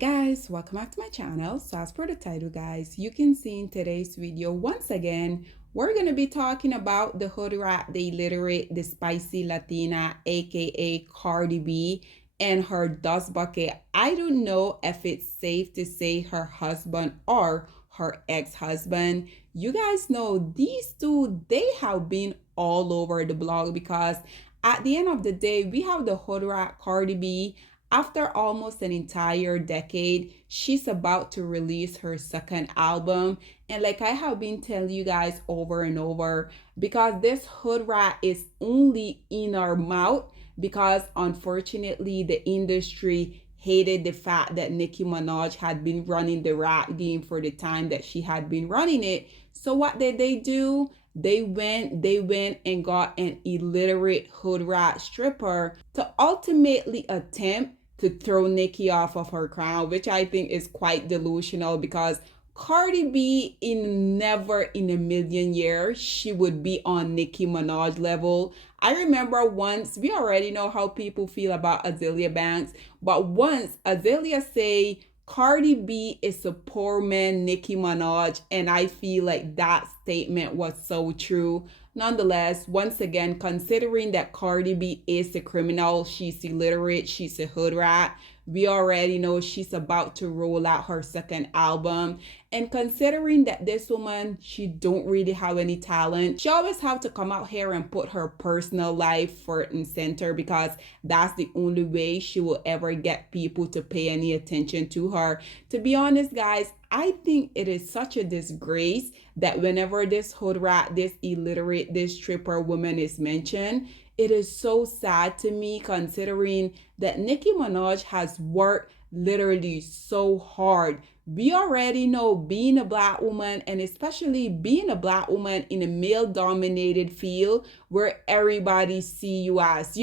Hey guys, welcome back to my channel. So as per the title guys, you can see in today's video once again we're going to be talking about the hood rat, the illiterate, the spicy Latina, aka Cardi B, and her dust bucket. I don't know if it's safe to say her husband or her ex-husband. You guys know these two, they have been all over the blog because at the end of the day, we have the hood rat Cardi B. After almost an entire decade, she's about to release her second album. And like I have been telling you guys over and over, because this hood rat is only in our mouth because unfortunately the industry hated the fact that Nicki Minaj had been running the rap game for the time that she had been running it. So what did they do? They went and got an illiterate hood rat stripper to ultimately attempt to throw Nicki off of her crown, which I think is quite delusional because Cardi B in never in a million years she would be on Nicki Minaj level. I remember once, we already know how people feel about Azealia Banks, but once Azealia say Cardi B is a poor man Nicki Minaj, and I feel like that statement was so true. Nonetheless, once again, considering that Cardi B is a criminal, she's illiterate, she's a hood rat, we already know she's about to roll out her second album. And considering that this woman, she don't really have any talent, she always have to come out here and put her personal life front and center because that's the only way she will ever get people to pay any attention to her. To be honest, guys, I think it is such a disgrace that whenever this hood rat, this illiterate, this stripper woman is mentioned, it is so sad to me considering that Nicki Minaj has worked literally so hard. We already know being a black woman, and especially being a black woman in a male dominated field where everybody see you as,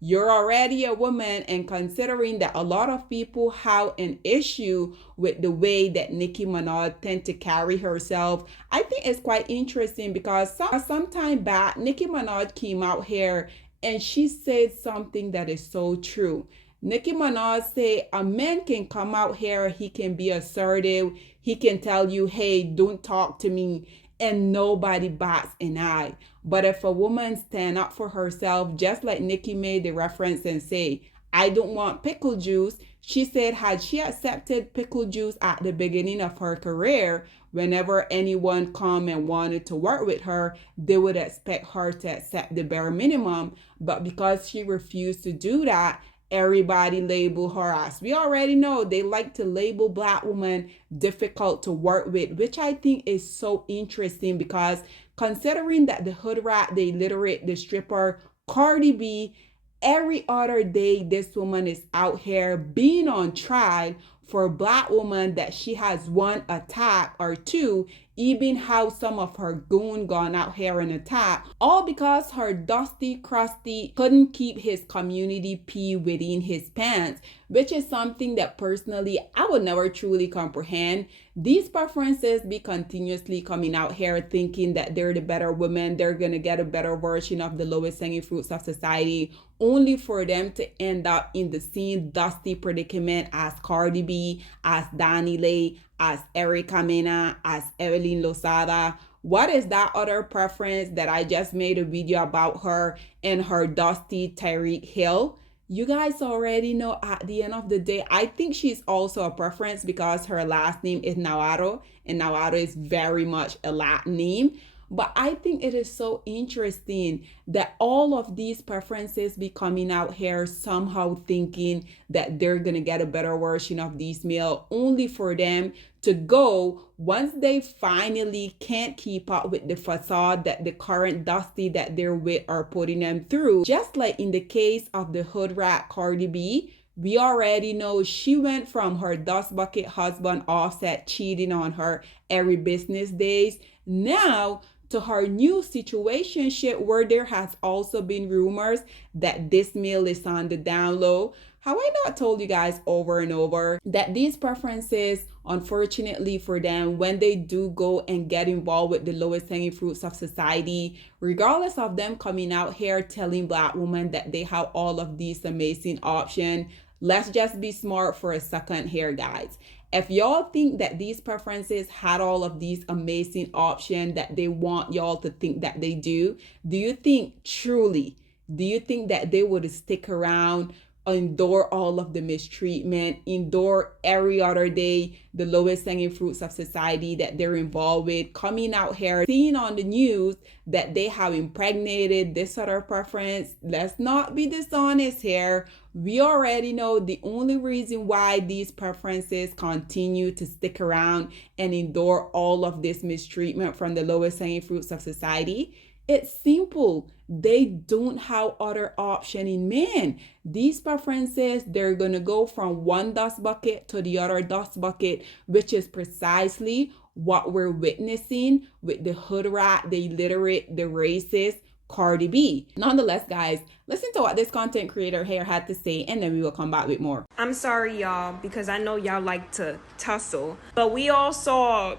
you're already a woman, and considering that a lot of people have an issue with the way that Nicki Minaj tend to carry herself, I think it's quite interesting because some time back, Nicki Minaj came out here and she said something that is so true. Nicki Minaj say a man can come out here, he can be assertive, he can tell you, hey, don't talk to me, and nobody bats an eye. But if a woman stand up for herself, just like Nicki made the reference and say, I don't want pickle juice, she said had she accepted pickle juice at the beginning of her career, whenever anyone come and wanted to work with her, they would expect her to accept the bare minimum. But because she refused to do that, everybody label her as, we already know they like to label black women difficult to work with, which I think is so interesting because considering that the hood rat, the illiterate, the stripper, Cardi B, every other day this woman is out here being on trial for a black woman that she has one attack or two, even how some of her goon gone out here and attack, all because her dusty crusty couldn't keep his community pee within his pants, which is something that personally I would never truly comprehend. These preferences be continuously coming out here thinking that they're the better women, they're gonna get a better version of the lowest hanging fruits of society, only for them to end up in the same dusty predicament as Cardi B, as Danny Lay, as Erica Mena, as Evelyn Lozada. What is that other preference that I just made a video about her and her dusty Tyreek Hill? You guys already know at the end of the day, I think she's also a preference because her last name is Navarro, and Navarro is very much a Latin name. But I think it is so interesting that all of these preferences be coming out here somehow thinking that they're going to get a better version of these male, only for them to go once they finally can't keep up with the facade that the current dusty that they're with are putting them through. Just like in the case of the hood rat Cardi B, we already know she went from her dust bucket husband Offset cheating on her every business days, now to her new situationship where there has also been rumors that this male is on the down low. Have I not told you guys over and over that these preferences, unfortunately for them, when they do go and get involved with the lowest hanging fruits of society, regardless of them coming out here telling black women that they have all of these amazing options, let's just be smart for a second here, guys. If y'all think that these preferences had all of these amazing options that they want y'all to think that they do you think truly, do you think that they would stick around, endure all of the mistreatment, endure every other day the lowest hanging fruits of society that they're involved with, coming out here, seeing on the news that they have impregnated this other preference? Let's not be dishonest here. We already know the only reason why these preferences continue to stick around and endure all of this mistreatment from the lowest hanging fruits of society. It's simple. They don't have other option in men. These preferences, they're going to go from one dust bucket to the other dust bucket, which is precisely what we're witnessing with the hood rat, the illiterate, the racist Cardi B. Nonetheless, guys, listen to what this content creator here had to say, and then we will come back with more. I'm sorry, y'all, because I know y'all like to tussle, but we all saw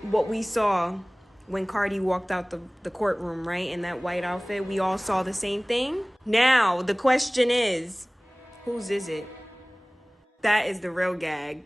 what we saw when Cardi walked out the courtroom, right? In that white outfit. We all saw the same thing. Now, the question is, whose is it? That is the real gag.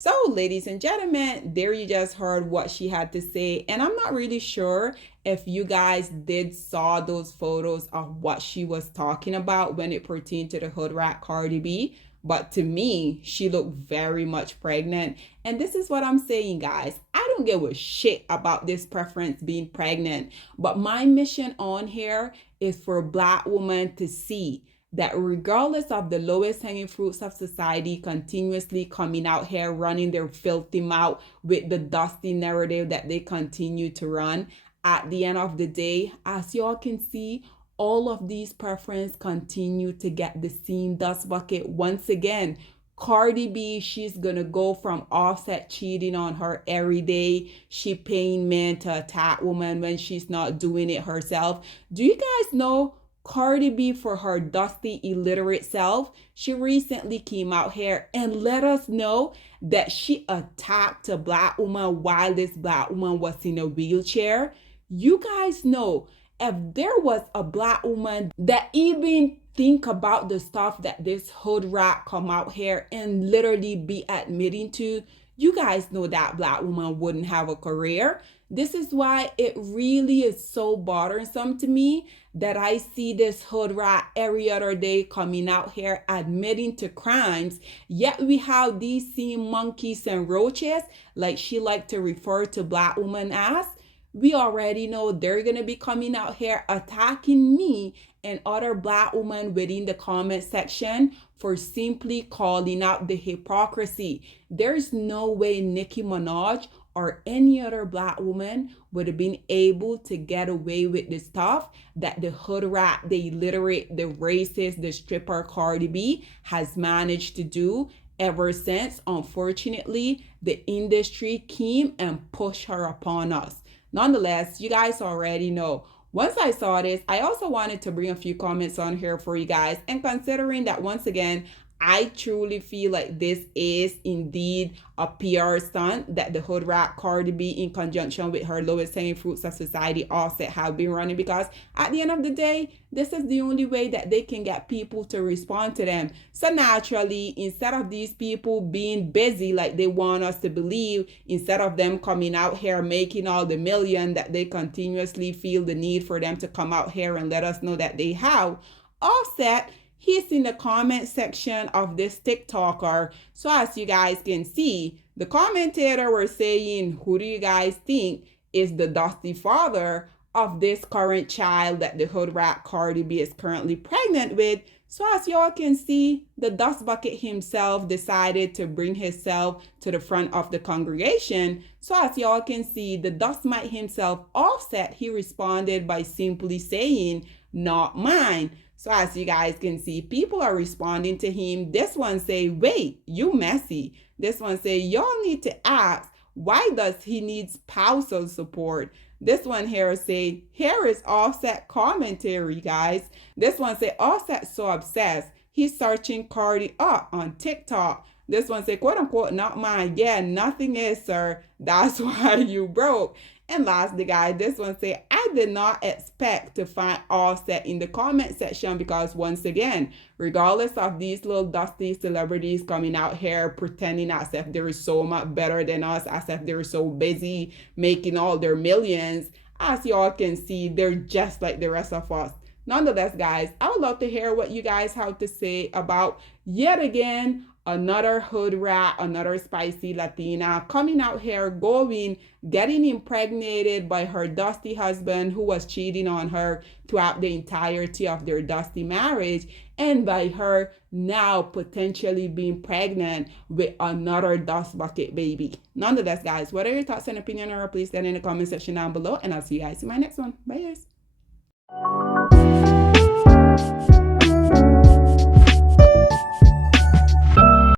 So, ladies and gentlemen, there you just heard what she had to say. And I'm not really sure if you guys did saw those photos of what she was talking about when it pertained to the hood rat Cardi B. But to me, she looked very much pregnant. And this is what I'm saying, guys. I don't give a shit about this preference being pregnant. But my mission on here is for Black women to see that regardless of the lowest hanging fruits of society continuously coming out here running their filthy mouth with the dusty narrative that they continue to run, at the end of the day, as y'all can see, all of these preferences continue to get the same dust bucket. Once again, Cardi B, she's gonna go from Offset cheating on her every day. She paying men to attack women when she's not doing it herself. Do you guys know Cardi B, for her dusty, illiterate self, she recently came out here and let us know that she attacked a Black woman while this Black woman was in a wheelchair? You guys know, if there was a Black woman that even think about the stuff that this hood rat come out here and literally be admitting to, you guys know that Black woman wouldn't have a career. This is why it really is so bothersome to me that I see this hood rat every other day coming out here admitting to crimes, yet we have these same monkeys and roaches, like she like to refer to Black women as. We already know they're gonna be coming out here attacking me and other Black women within the comment section for simply calling out the hypocrisy. There's no way Nicki Minaj or any other Black woman would have been able to get away with the stuff that the hood rat, the illiterate, the racist, the stripper Cardi B has managed to do ever since, unfortunately, the industry came and pushed her upon us. Nonetheless, you guys already know. Once I saw this, I also wanted to bring a few comments on here for you guys. And considering that, once again, I truly feel like this is indeed a PR stunt that the hood rat Cardi B in conjunction with her lowest hanging fruits of society Offset have been running, because at the end of the day, this is the only way that they can get people to respond to them. So naturally, instead of these people being busy like they want us to believe, instead of them coming out here making all the million that they continuously feel the need for them to come out here and let us know that they have, Offset, he's in the comment section of this TikToker. So as you guys can see, the commentator were saying, who do you guys think is the dusty father of this current child that the hood rat Cardi B is currently pregnant with? So as y'all can see, the dust bucket himself decided to bring himself to the front of the congregation. So as y'all can see, the dust mite himself, Offset, he responded by simply saying, not mine. So as you guys can see, people are responding to him. This one say, wait, you messy. This one say, y'all need to ask, why does he need spousal support? This one here say, here is Offset commentary, guys. This one say, Offset so obsessed, he's searching Cardi up on TikTok. This one say, quote unquote, not mine. Yeah, nothing is, sir. That's why you broke. And lastly, guys, this one say, I did not expect to find Offset in the comment section because once again, regardless of these little dusty celebrities coming out here pretending as if they're so much better than us, as if they're so busy making all their millions, as y'all can see, they're just like the rest of us. Nonetheless, guys, I would love to hear what you guys have to say about yet again another hood rat, another spicy Latina coming out here, going, getting impregnated by her dusty husband who was cheating on her throughout the entirety of their dusty marriage, and by her now potentially being pregnant with another dust bucket baby. Nonetheless, guys, what are your thoughts and opinion, or please send in the comment section down below, and I'll see you guys in my next one. Bye, guys.